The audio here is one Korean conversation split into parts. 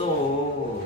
없어.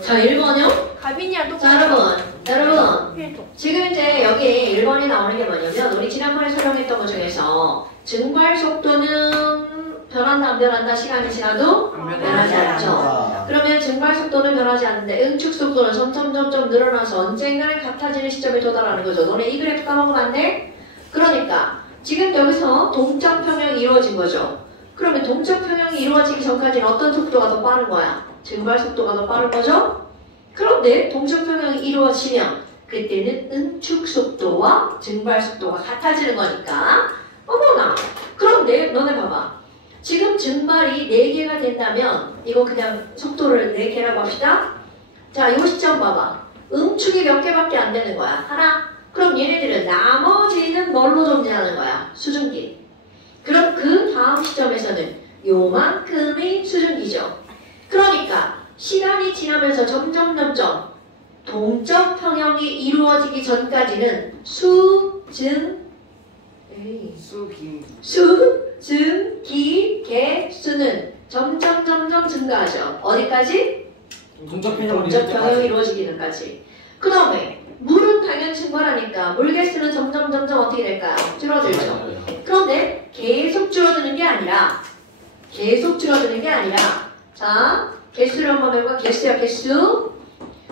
자, 1번이요? 가빈이랑 똑같아. 자, 여러분. 필통. 지금 이제 여기 1번에 나오는 게 뭐냐면, 우리 지난번에 설명했던 것 중에서 증발 속도는 변한다, 안 변한다, 시간이 지나도 변하지 않죠. 그러면 증발 속도는 변하지 않는데 응축 속도는 점점 늘어나서 언젠가는 같아지는 시점에 도달하는 거죠. 너네 이 그래프 까먹으면 안 돼? 그러니까 지금 여기서 동적 평형이 이루어진 거죠. 그러면 동적 평형이 이루어지기 전까지는 어떤 속도가 더 빠른 거야? 증발 속도가 더 빠른 거죠? 그런데 동적 평형이 이루어지면 그때는 응축 속도와 증발 속도가 같아지는 거니까. 어머나! 그런데 너네 봐봐. 지금 증발이 4개가 된다면 이거 그냥 속도를 4개라고 합시다. 자, 이 시점 봐봐. 응축이 몇 개밖에 안 되는 거야. 하나. 그럼 얘네들은 나머지는 뭘로 존재하는 거야? 수증기. 그럼 그 다음 시점에서는 요만큼의 수증기죠. 그러니까 시간이 지나면서 점점 동적 평형이 이루어지기 전까지는 수증기 개수는 점점 증가하죠. 어디까지? 동적 동적 평형이 이루어지기 전까지. 그 다음에 물은 당연히 증발하니까 물 개수는 점점 어떻게 될까요? 줄어들죠. 그런데 계속 줄어드는 게 아니라 자, 개수를 한번 해볼까? 개수야, 개수.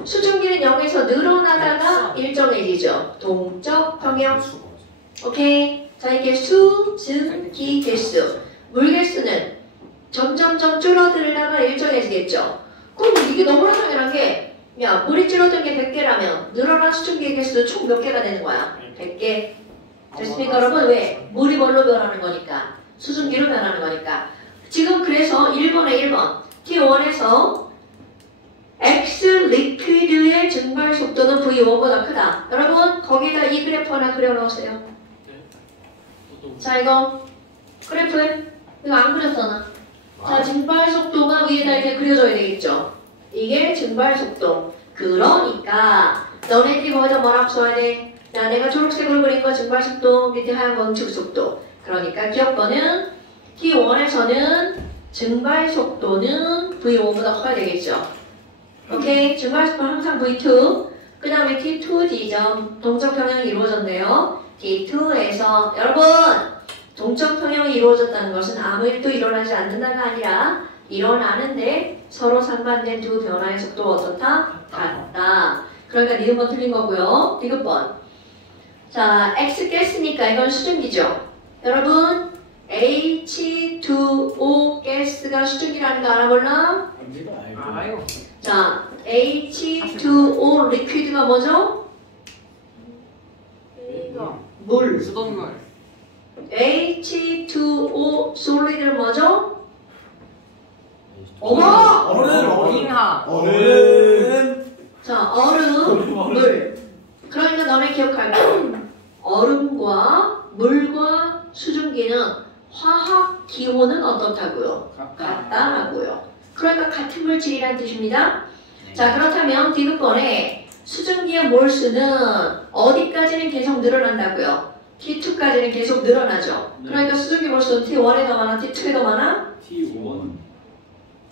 수증기는 0에서 늘어나다가 일정해지죠. 동적 평형. 오케이. 자, 이게 수증기 개수. 물 개수는 점점 줄어들다가 일정해지겠죠. 그럼 이게 너무나 당연한 게, 야, 물이 줄어든 게 100개라면 늘어난 수증기 개수 총 몇 개가 되는 거야? 100개. 됐습니까, 여러분? 왜? 물이 뭘로 변하는 거니까. 수증기로 변하는 거니까. 지금 그래서 1번에 1번. T1에서 X 리퀴드의 증발 속도는 V5보다 크다. 여러분, 거기다 이 그래프 하나 그려놓으세요. 자, 이거 그래프 이거 안 그렸잖아. 자, 증발 속도가 위에다 이렇게 그려줘야 되겠죠. 이게 증발 속도. 그러니까 너네들이 거기다 뭐라고 써야 돼? 자, 내가 초록색으로 그린 거 증발 속도, 밑에 하얀 건 응축 속도. 그러니까 기억번은 T1에서는 증발 속도는 V5보다 커야 되겠죠. 오케이? 증발 속도는 항상 V2. 그 다음에 T2 지점 동적 평형이 이루어졌네요. T2에서 여러분, 동적 평형이 이루어졌다는 것은 아무 일도 일어나지 않는다가 아니라 일어나는데 서로 상반된 두 변화의 속도가 어떻다? 같다. 그러니까 니은번 틀린 거고요. 디귿번. 자, X 가스니까 이건 수증기죠. 여러분, H2O 가스가 수증기라는 거 알아볼라? 알아요. 자, H2O 리퀴드가 뭐죠? 이거. 물. 수돗물. H2O 솔리드는 뭐죠? 얼음. 어른하. 자, 얼음, 물. 그러니까 너네 기억할 거. 얼음과 물과 수증기는 화학 기호는 어떻다고요? 같다라고요. 그러니까 같은 물질이란 뜻입니다. 자, 그렇다면 디귿번에 수증기의 몰수는 어디까지는 계속 늘어난다고요? T2까지는 계속 늘어나죠. 그러니까 수증기 몰수는 T1에 더 많아? T2에 더 많아?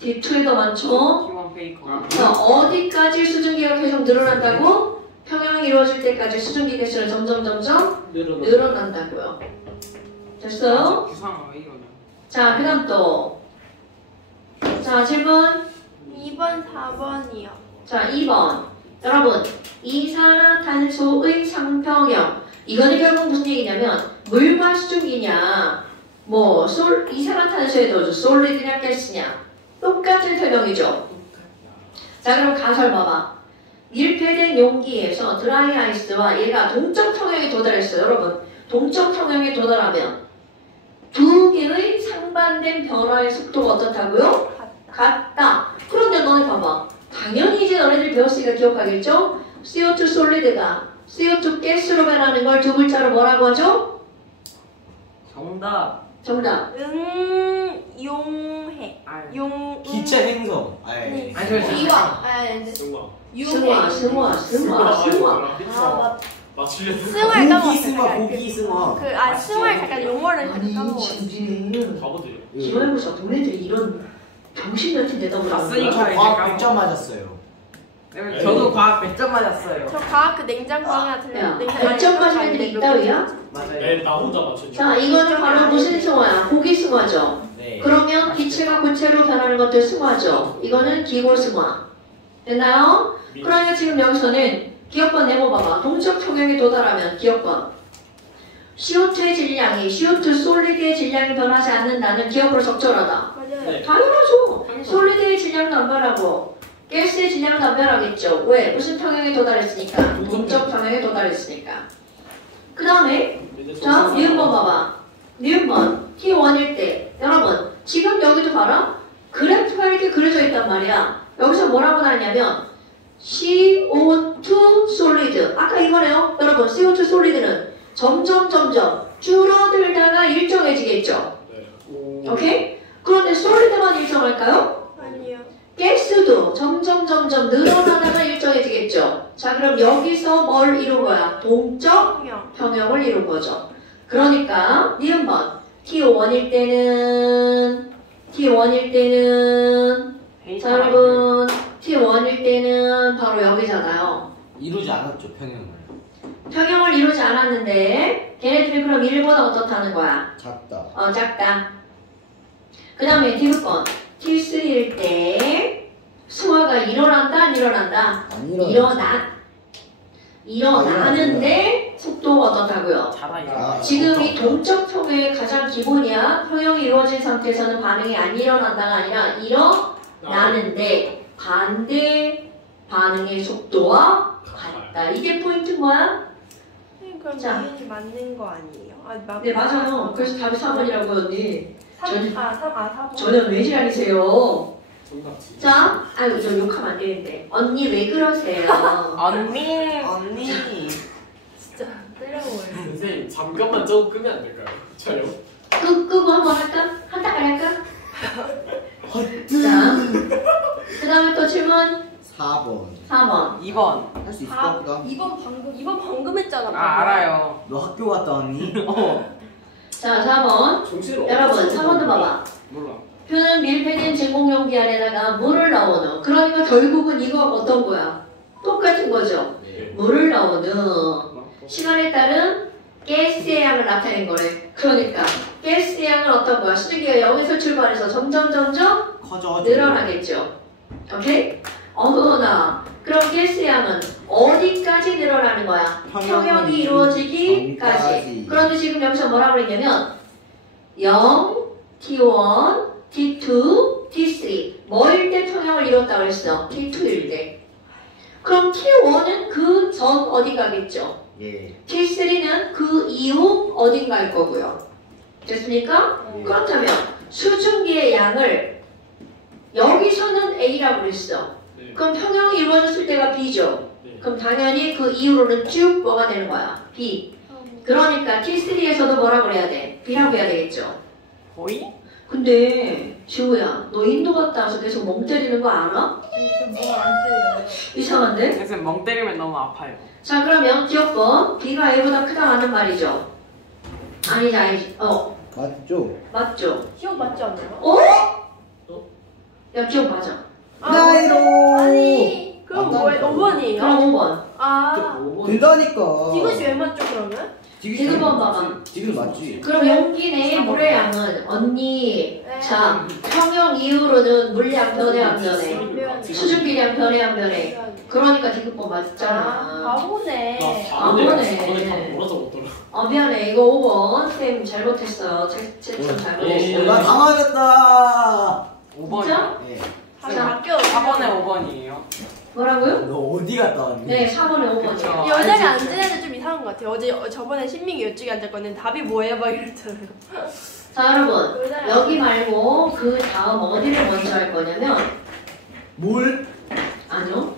T2에 더 많죠. T1 페이커. 자, 어디까지 수증기가 계속 늘어난다고? 평형이 이루어질 때까지 수증기 개수는 점점 늘어난다고요. 됐어요? 규상 왜 이러냐? 자, 그 다음 또. 자, 질문. 2번, 4번이요. 자, 2번. 여러분, 이산화탄소의 상평형. 이거는 결국 무슨 얘기냐면, 물과 수증기냐, 뭐, 이산화탄소에 넣어줘. 솔리드냐, 가스냐. 똑같은 설명이죠. 자, 그럼 가설 봐봐. 밀폐된 용기에서 드라이 아이스와 얘가 동적 평형에 도달했어요. 여러분, 동적 평형에 도달하면 두 개의 상반된 변화의 속도가 어떻다고요? 같다. 그런데 너네 봐봐. 당연히 이제 너네들 배웠으니까 기억하겠죠? CO2 솔리드가 CO2 가스로 변하는 걸 두 글자로 뭐라고 하죠? 정답. 용해. 기체 행성. 네. 아니, 그렇지. 이와. 승화. 맞추려고. 승화를 까먹었어요. 고기 승화. 승화를 잠깐 용어를 잠깐 까먹었어요. 아니, 바보들이요. 기말고사 너네들이 이런 정신같은 대답을 하는 봤으니까. 거야. 저 과학 100점 맞았어요. 저도 과학 100점 맞았어요. 저 과학 그 냉장고가 야, 틀려. 100점 맞은 애들이 있다위야? 맞아요. 네, 나 혼자 맞췄죠. 자, 이거는 바로 무슨 승화야? 고기 승화죠. 네. 그러면 기체가 고체로 변하는 것들 승화죠. 이거는 기고 승화. 됐나요? 그러니까 지금 여기서는 기억번 내모봐봐. 동적 평형에 도달하면 기억번. CO2의 질량이 CO2 솔리드의 질량이 변하지 않는다는 기억으로 적절하다. 맞아요. 네. 당연하죠. 솔리드의 질량도 안 변하고 가스의 질량도 안 변하겠죠. 왜? 무슨 평형에 도달했으니까. 동적 평형에 도달했으니까. 그 다음에 자, 니은번 봐봐. 니은번 T1일 때 여러분 지금 여기도 봐라. 그래프가 이렇게 그려져 있단 말이야. 여기서 뭐라고 나왔냐면 CO2 솔리드. 아까 이거네요. 여러분 CO2 솔리드는 점점 줄어들다가 일정해지겠죠. 네. 오케이? 그런데 솔리드만 일정할까요? 아니요. 가스도 점점 늘어나다가 일정해지겠죠. 자, 그럼 여기서 뭘 이룬 거야? 동적 평형. 평형을 이룬 거죠. 그러니까 니은번 T1일 때는 자 여러분 T1일 때는 바로 여기잖아요. 이루지 않았죠 평형을. 평형을 이루지 않았는데 걔네들이 그럼 1보다 어떻다는 거야? 작다. 작다. 그 다음에 디귿번 T3일 때 승화가 일어난다 안 일어난다? 안 일어나는데 속도가 어떻다고요? 잘하요. 지금 이 동적 평형의 가장 기본이야. 평형이 이루어진 상태에서는 반응이 안 일어난다가 아니라 일어나는데 반대 반응의 속도와 같다. 이게 포인트인 거야? 그럼 자. 당연히 맞는 거 아니에요? 네 맞아요. 그래서 답이 4번이라고요 언니. 4번. 전혀 외질아니세요. 정답지. 자, 아이고 저 욕하면 안 되는데 언니 왜 그러세요? 언니. 진짜 때려보여요. 선생님 잠깐만 저거 끄면 안 될까요? 촬영. 끄고 한번 할까? 한 달에 할까? 자, 그 다음에 또 질문 4번. 4번. 2번. 할 수 있을 것 같기도. 이번 방금 했잖아. 아 알아요. 너 학교 갔다 왔니? 자, 4번. 정신을 여러분, 어디서 4번도 봐봐. 몰라. 표는 밀폐된 진공용기 안에다가 물을 넣어놓은. 그러니까 결국은 이거 어떤 거야? 똑같은 거죠. 네. 물을 넣어놓은. 시간에 따른 가스의 양을 나타낸 거래. 그러니까 가스의 양은 어떤 거야? 수증기가 여기서 출발해서 점점 커져. 늘어나겠죠. 오케이? 어머나. 그럼 가스의 양은 어디까지 늘어나는 거야? 평형이 이루어지기까지. 전까지. 그런데 지금 여기서 뭐라고 그랬냐면 0, T1, T2, T3 뭐일 때 평형을 이뤘다고 했어? T2일 때. 그럼 T1은 그 전 어디 가겠죠? 예. T3는 그 이후 어딘가일 거고요. 됐습니까? 그렇다면 수증기의 양을 여기서는 A라고 그랬어. 네. 그럼 평형이 이루어졌을 때가 B죠. 네. 그럼 당연히 그 이후로는 쭉 뭐가 되는 거야? B. 그러니까 T3에서도 뭐라고 그래야 돼? B라고 해야 되겠죠. 거의? 근데 지우야, 너 인도 갔다 와서 계속 멍 때리는 거 알아? 뭐안 때려요. 이상한데? 선생님 멍 때리면 너무 아파요. 자, 그러면 기억번 B가 A보다 크다는 말이죠. 아니지. 맞죠? 맞죠? 기억 맞지 않나요? 어? 야, 기억 맞아. 나이로. 아니 그럼 뭐예요? 5번이에요? 그럼 5번. 아 된다니까. 이것이 왜 맞죠 그러면? 디귿번 봐봐. 디귿 맞지? 그럼 용기 내 물의 양은 언니. 네. 자, 평형 이후로는 물량 변해 안 변해? 수증기량 변해 안 변해? 그러니까 디귿번 맞잖아. 바보네. 나 그러네. 다음에 다 몰아서 먹더라. 미안해. 이거 5번. 쌤 잘못했어. 채점 잘못했어. 나 당황했다. 5번이요? 진짜? 예. 다시 바뀌어. 4번에 5번이에요. 뭐라고요? 너 어디 갔다 왔니? 네, 4번에 5번이요. 그쵸. 이 여자가 앉은 애들 좀 이상한 것 같아요. 저번에 신민이 이쪽에 앉았거든요. 답이 뭐예요? 막 이랬잖아요. 자, 여러분. 여기 말고 그 다음 어디를 먼저 할 거냐면 물? 아니요.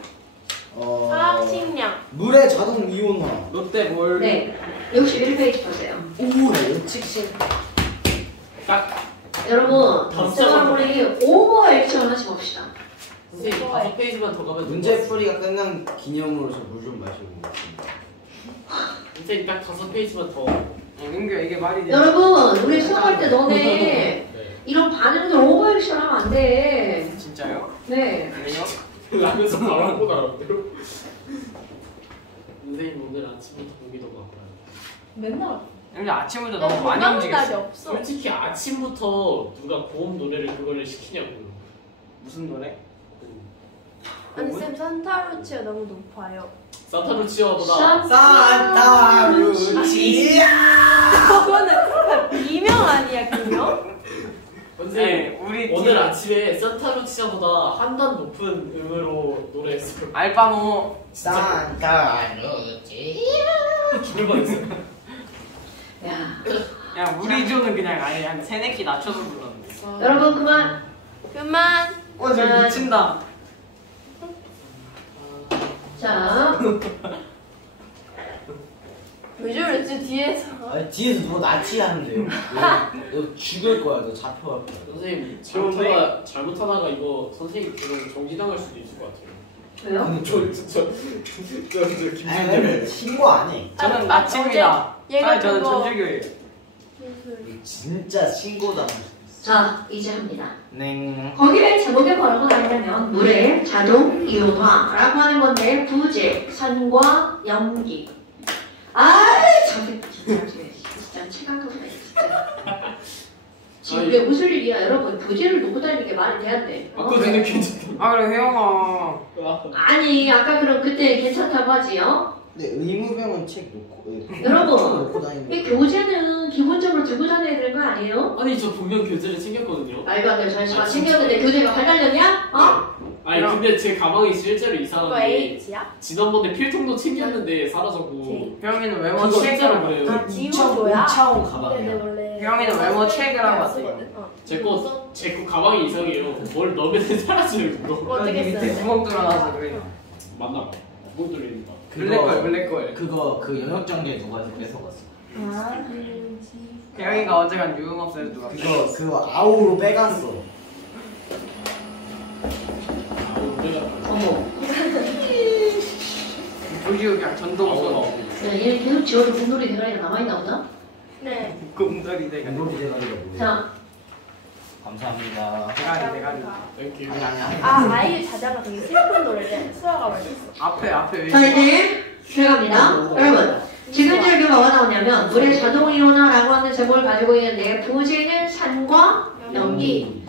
화학식량. 물의 자동 이온화. 롯데 뭘? 네. 61페이지 보세요. 오, 예측신. 딱 여러분, 더 제가 우리 오버 액션 하나씩 봅시다. 선생님 5페이지만 더 가면 문제 풀이가 끝난 기념으로서 물 좀 마시고 있습니다. 선생님 딱 5페이지만 더. 민규야 이게 말이 돼? 여러분, 우리 수업할 때 너네 네. 이런 반응들 오버액션 하면 안 돼. 진짜요? 네. 왜요? 라면서 바로 하고 나왔대요. 선생님 오늘 아침부터 공기도 막 맨날. 근데 아침부터 나 너무 많이 건강한 날이 움직였어. 없어. 솔직히 아침부터 누가 고음 노래를 그거를 시키냐고요. 무슨 노래? 아니 쌤 산타루치가 너무 높아요. 산타루치아보다 산타루치아. 그거는 비명 아니야 비명? 선생님 우리 오늘 아침에 산타루치아보다 한 단 높은 음으로 노래했어요. 알바노. 산타루치아. 죽을 뻔했어요. 야, 야 우리 조는 그냥 아예 한 세네 키 낮춰서 불렀는데. 여러분 그만. 그만. 저 미친다. 자, 왜 저래 저 뒤에서. 아니, 뒤에서 누가 나치하는데요. 너 죽을 거야. 너 잡혀갈 거야. 선생님 좋은데? 잘못하다가 이거 선생님 그럼 정지당할 수도 있을 것 같아요. 왜요? 저 아니, 김준일 신고 안 해. 저는 나침이다. 얘가 아니 저는 그거- 천주교예요. 진짜 신고다. 자, 이제 합니다. 네. 거기에 제목에 뭐라고 나오냐면 물의 자동 이온화라고 하는 건데 부재, 산과 염기. 저게 진짜 체감급이네 진짜. 지금 왜 웃을 일이야 여러분? 부재를 놓고 다니는 게 말이 돼야 아까 전에 괜찮다. 아 그래 혜영아. 아니 아까 그럼 그때 괜찮다고 하지요? 근데 의무병은 책 놓고 여러분, 놓고 다니는 이 교재는 기본적으로 들고 다녀야 되는 거 아니에요? 아니 저 분명 교재를 챙겼거든요. 말도 안 돼. 잠시만 아, 진짜? 챙겼는데 교재가 발달렸냐? 어? 아니 근데 제 가방이 실제로 그거 이상한 게 H야? 지난번에 필통도 챙겼는데 사라졌고 혜영이는 외모 그거 체크를 진짜로 하고 그래요. 한 지우줘야? 2차원 네, 가방이야. 원래. 혜영이는 외모 체크를 하고 왔어요. 제거 가방이 이상해요. 뭘 넣으면 사라져요 그거. 그거 어떻게 여기 밑에 써요? 구멍 뚫어놔서 그래. 맞나 봐. 뭘 들리니까. 블랙걸. 그거 그 영역정지에 누가 뺏어갔어. 아, 혜영이가 어제간 유흥업소에서 누가 그거 아우로 빼갔어. 아 우리가 어머. 보시고 그냥 전동으로 나오고. 야, 얘 계속 지워도 공돌이 대가리가 남아있나 보다? 네. 공돌이 대가. 공돌이 대가리가 뭐야? 자, 감사합니다. 대가리. 땡큐. 아 아이유 자자가 되게 슬픈 노래를 수아가 말했어. 앞에 자 이제 들어갑니다. 여러분, 지금 이제 뭐가 나오냐면 물의 자동 이온화라고 하는 제목을 가지고 있는데 부재는 산과 염기.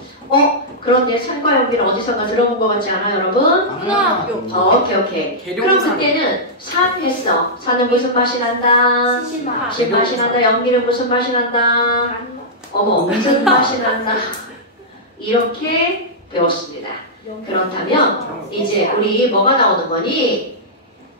그런데 산과 염기를 어디선가 들어본 것 같지 않아요, 여러분? 초등학교. 오케이. 그럼 계룡산. 그때는 산 했어. 산은 무슨 맛이 난다? 신맛. 신맛이 난다. 염기는 무슨 맛이 난다? 어머, 무슨 맛이 난다? 이렇게 배웠습니다. 그렇다면 이제 우리 뭐가 나오는 거니?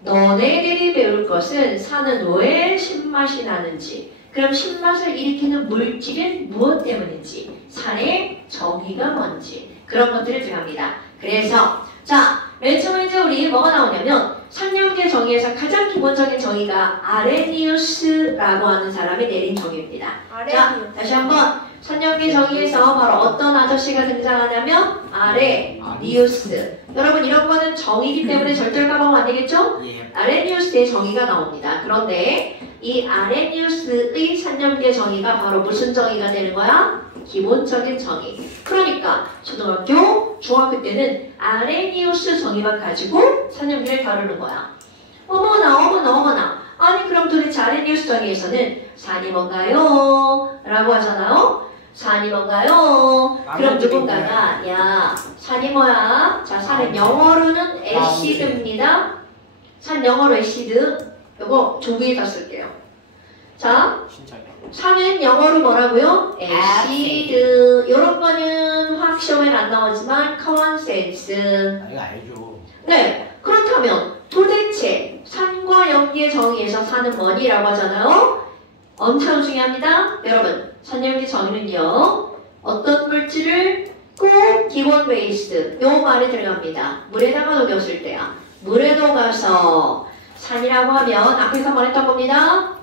너네들이 배울 것은 산은 왜 신맛이 나는지, 그럼 신맛을 일으키는 물질은 무엇 때문인지, 산의 정의가 뭔지, 그런 것들을 들어갑니다. 그래서 자, 맨 처음에 이제 우리 뭐가 나오냐면 산염계 정의에서 가장 기본적인 정의가 아레니우스라고 하는 사람이 내린 정의입니다. 자, 다시 한번 산염계 정의에서 바로 어떤 아저씨가 등장하냐면 아레니우스. 여러분 이런 거는 정의이기 때문에 절대 까먹으면 안 되겠죠? 예. 아레니우스의 정의가 나옵니다. 그런데 이 아레니우스의 산염계 정의가 바로 무슨 정의가 되는 거야? 기본적인 정의. 그러니까 초등학교, 중학교 때는 아레니우스 정의만 가지고 산염계를 다루는 거야. 어머나. 아니 그럼 도대체 아레니우스 정의에서는 산이 뭔가요? 라고 하잖아요. 산이 뭔가요? 그럼 누군가가 야 산이 뭐야? 자 산은 영어로는 애시드입니다. 산 영어로 애시드. 요거 종이에다 쓸게요. 자 진짜. 산은 영어로 뭐라고요? 애시드. 요런 거는 화학 시험에는 안 나오지만 common sense. 이거 알죠. 네, 그렇다면 도대체 산과 염기의 정의에서 산은 뭐니라고 하잖아요. 엄청 중요합니다. 여러분, 산염기 정의는요. 어떤 물질을 꼭 기본 베이스 요 말에 들어갑니다. 물에다가 녹였을 때야. 물에 녹아서 산이라고 하면 앞에서 말했던 겁니다.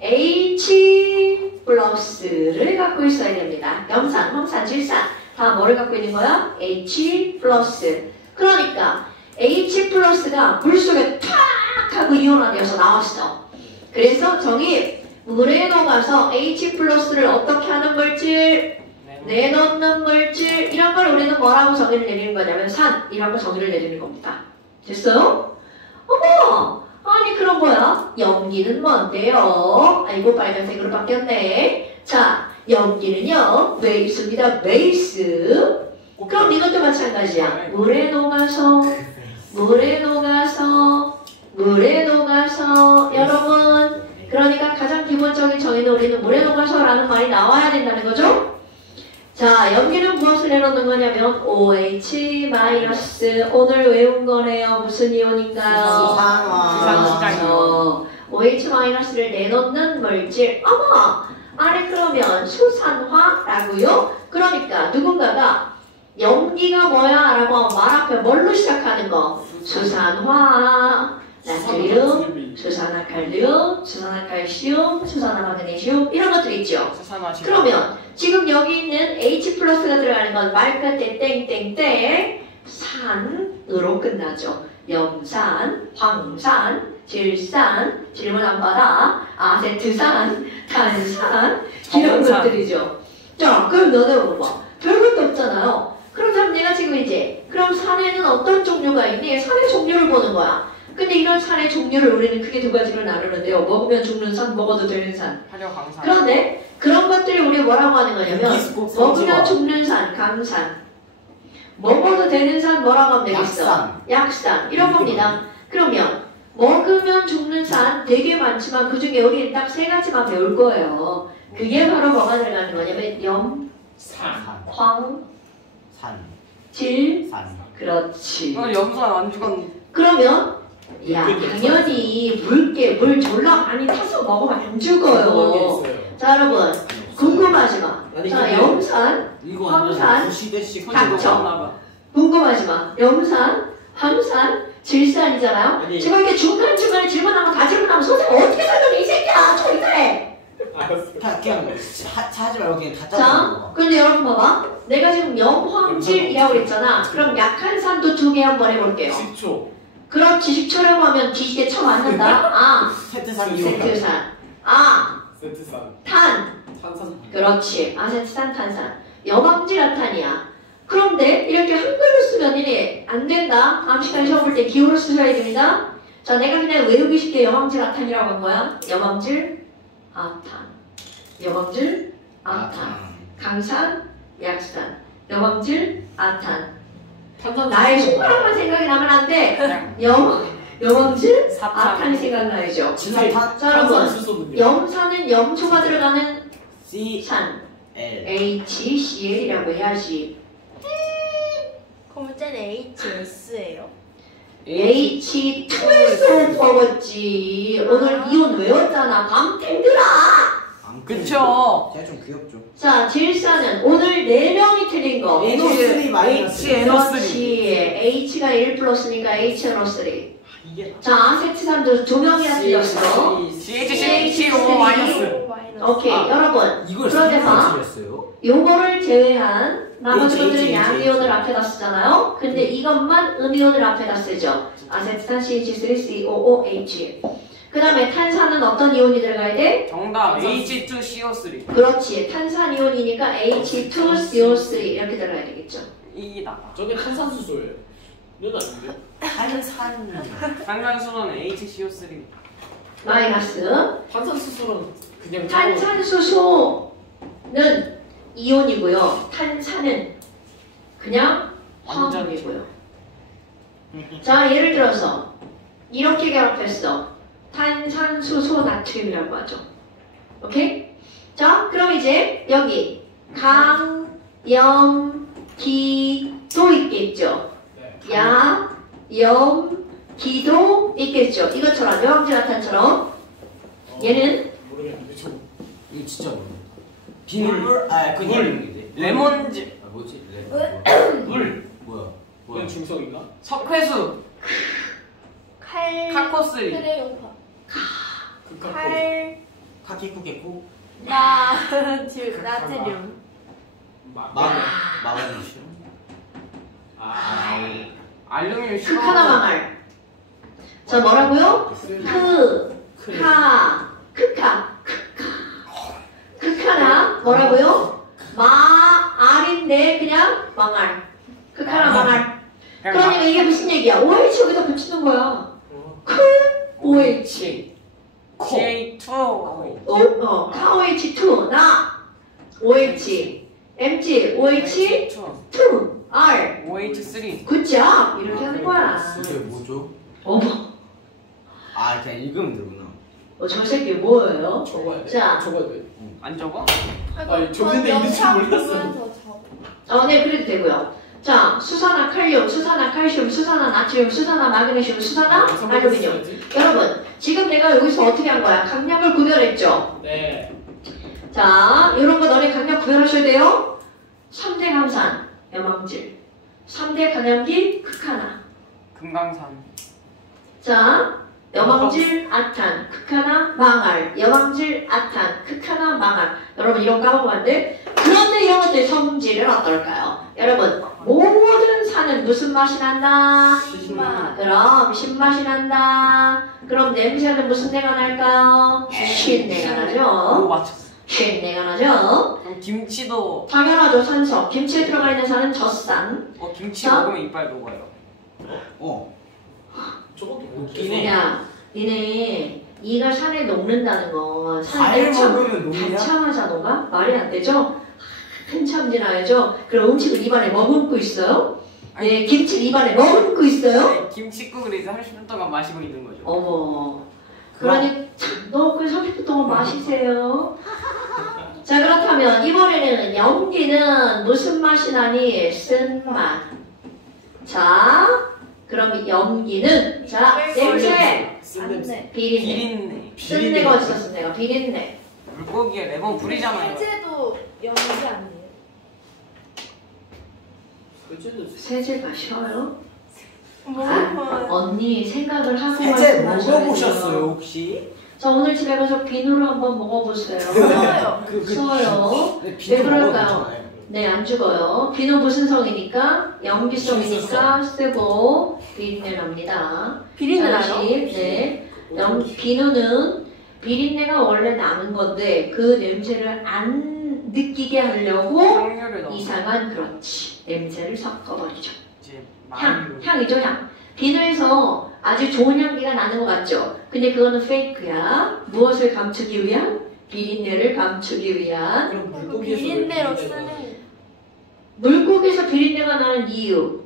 H 플러스를 갖고 있어야 됩니다. 염산, 황산, 질산 다 뭐를 갖고 있는 거야? H 플러스. 그러니까 H 플러스가 물속에 탁 하고 이온화되어서 나왔어. 그래서 정의 물에 녹아서 H 플러스를 어떻게 하는 물질? 내놓는 물질 이런 걸 우리는 뭐라고 정의를 내리는 거냐면 산이라고 정의를 내리는 겁니다. 됐어요? 어머! 아니 그럼 뭐야? 염기는 뭔데요? 아이고 빨간색으로 바뀌었네. 자, 염기는요 베이스입니다. 베이스. 그럼 이것도 마찬가지야. 물에 녹아서 여러분 그러니까 가장 기본적인 정의는 우리는 물에 녹아서라는 말이 나와야 된다는 거죠. 자, 염기는 무엇을 내놓는 거냐면 OH- 오늘 외운 거네요. 무슨 이온인가요? 수산화. OH-를 내놓는 물질. 어머! 아니 그러면 수산화라고요? 그러니까 누군가가 염기가 뭐야? 라고 말 앞에 뭘로 시작하는 거? 수산화, 나트륨, 수산화칼륨, 수산화칼슘, 수산화마그네슘 이런 것들 있죠. 그러면 지금 여기 있는 H 플러스가 들어가는 건 말 끝에 땡땡땡 산으로 끝나죠. 염산, 황산, 질산, 질문 안 받아, 아세트산, 탄산 이런 것들이죠. 자, 그럼 너네 봐봐. 별것도 없잖아요. 그렇다면 내가 지금 이제 그럼 산에는 어떤 종류가 있니? 산의 종류를 보는 거야. 근데 이런 산의 종류를 우리는 크게 두 가지로 나누는데요. 먹으면 죽는 산, 먹어도 되는 산. 그런데 그런 것들이 우리 뭐라고 하는 거냐면 먹으면 죽는 산, 강산. 먹어도 되는 산 뭐라고 하면 되겠어? 약산. 이런 겁니다. 그러면 먹으면 죽는 산 되게 많지만 그 중에 우리는 딱 세 가지만 배울 거예요. 그게 바로 뭐가 들어가는 거냐면 염, 황, 질, 그렇지. 염산 안 죽었는데. 그러면 야 당연히 물 졸라 많이 타서 먹으면 안 죽어요. 자 여러분 궁금하지 마. 자 염산, 황산, 닥쳐. 궁금하지 마. 염산, 황산, 질산이잖아요. 지금 이렇게 중간중간에 질문하고 다 질문하면 선생님 어떻게 설명해 이 새끼야. 저 이래. 그냥 하지 말고 그냥 다 자, 짜고. 근데 여러분 봐봐. 내가 지금 염황질이라고 그랬잖아. 그럼 약한 산도 두 개 한번 해볼게요. 10초. 그렇지. 10초라고 하면 뒤지게 쳐 맞는다. 세트산 세트산. 세트산. 탄. 탄산. 그렇지. 아세트산, 탄산. 염황질화탄이야. 그런데 이렇게 한글로 쓰면 이게 안 된다. 다음 시간 시험 볼 때 기호로 쓰셔야 됩니다. 자, 내가 그냥 외우기 쉽게 염황질화탄이라고 한 거야. 염황질, 아탄. 염황질, 아탄. 강산, 약산. 염황질, 아탄. 나의 손가락만 생각이 나면 안 돼. 염황질, 아탄이 생각나야죠. 자, 여러분. 염산은 염초가 들어가는 산. HCl이라고 해야지. 그럼 쟤는 HS예요. H2에서 먹었지. 오늘 이온 외웠잖아. 밤탱들아. 그쵸. 제가 좀 귀엽죠. 자, 질산은 오늘 4명이 틀린 거. HNO3. 그렇지. H가 1 플러스니까 HNO3. 자, 아세트산도 2명이나 틀렸어. CH3CH5 마이너스. 오케이, 여러분. 이걸 그런데 봐. 요거를 제외한 나머지 것들은 양이온을 앞에다 쓰잖아요. 근데 이것만 음이온을 앞에다 쓰죠. 아세트산 CH3COOH. 그 다음에 탄산은 어떤 이온이 들어가야 돼? 정답 H2CO3. 그렇지. 탄산이온이니까 H2CO3 이렇게 들어가야 되겠죠. 이기다. 저게 탄산수소예요. 이건 아닌데? 탄산수소는 HCO3. 마이너스. 탄산수소는 그냥 탄산수소는 이온이고요. 탄산은 그냥 화학이고요. 자, 예를 들어서 이렇게 결합했어. 탄산수소 나트륨이라고 하죠. 오케이? 자, 그럼 이제 여기 강, 염, 기도 있겠죠. 야, 염, 기도 있겠죠. 이것처럼 염황질화탄처럼 얘는 모르겠는데 저 이거 진짜 모르겠다. 비물 그 이름인데. 레몬즙. 뭐지? 물. 뭐야? 그냥 중성인가? 석회수. 카코스. 크레용파. 극학고. 카키쿠게쿠. 나트륨. 마그네슘. 알루미늄. 극하나 망할. 자, 뭐라고요? 극하나 뭐라고요? 대 그냥 망할. 극하나 망할. 그러니까 이게 무슨 얘기야? OH 여기다 붙이는 거야. OH. CA2 OH2 나 OH MG OH 2 R OH3 굿잡 이렇게 하는 거야. 이게 뭐죠? 어머, 아 그냥 읽으면 되구나. 저 새끼 뭐예요? 적어야 돼. 자. 적어야 돼. 안 적어? 아니, 적는데 있는 줄 몰랐어. 네, 그래도 되고요. 자, 수산화 칼륨, 수산화 칼슘, 수산화 나트륨, 수산화 마그네슘, 수산화 알루미늄. 여러분, 지금 내가 여기서 어떻게 한 거야? 강약을 구별했죠? 네. 자, 이런 거 너네 강약 구별하셔야 돼요. 3대 감산, 염황질. 3대 간염기, 극하나. 금강산 자, 염황질, 아탄, 극하나, 망할. 염황질, 아탄, 극하나, 망할. 여러분, 이런 거 까먹으면 안 돼? 그런데 이런 것들 성질은 어떨까요? 여러분, 모든 산은 무슨 맛이 난다? 신맛. 그럼 신맛이 난다. 그럼 냄새는 무슨 내가 날까요? 쉰내가 오 나죠. 맞췄어. 쉰내가 나죠. 그럼 김치도 당연하죠. 산성. 김치에 들어가 있는 산은 젖산. 김치 자. 먹으면 이빨 녹아요. 저것도 웃기네. 야, 니네 이가 산에 녹는다는 거 과일 산에 먹으면 녹냐? 한참하자 녹아? 말이 안 되죠? 한참 지나야죠. 그럼 음식을 입안에 머금고 있어요? 네, 김치를 입안에 머금고 있어요? 김치국을 이제 30분 동안 마시고 있는 거죠. 어머. 그러니 너그 30분 동안 마시세요. 자, 그렇다면 이번에는 연기는 무슨 맛이 나니? 쓴맛. 자, 그럼 연기는 자, 냄새. 쓴냄새. 비린내. 비린내. 쓴내가 어디서 쓴내가? 비린내. 물고기에 레몬 뿌리잖아요. 세제도 연기 아니에요? 그치도 세제가 쉬어요? 뭐 언니 생각을 하고 세제 말씀하셔야 먹어보셨어요 돼요. 혹시? 자, 오늘 집에 가서 비누를 한번 먹어보세요. 써요. 써요. 네, 왜 비누 먹어도 그럴까요? 괜찮아요. 네, 안 죽어요. 비누 무슨 성이니까? 염기성이니까 쓰고 비린내 납니다. 비린내 나요? 잠시, 네. 비누는 비린내가 원래 나는 건데 그 냄새를 안 느끼게 하려고 향료를 넣어. 이상한 그렇지. 냄새를 섞어버리죠. 이제 향, 향이죠, 향. 비누에서 아주 좋은 향기가 나는 것 같죠? 근데 그거는 페이크야. 무엇을 감추기 위한? 비린내를 감추기 위한. 그럼 물고기에서 비린내로 왜 쓰는 물고기에서 비린내가 나는 이유.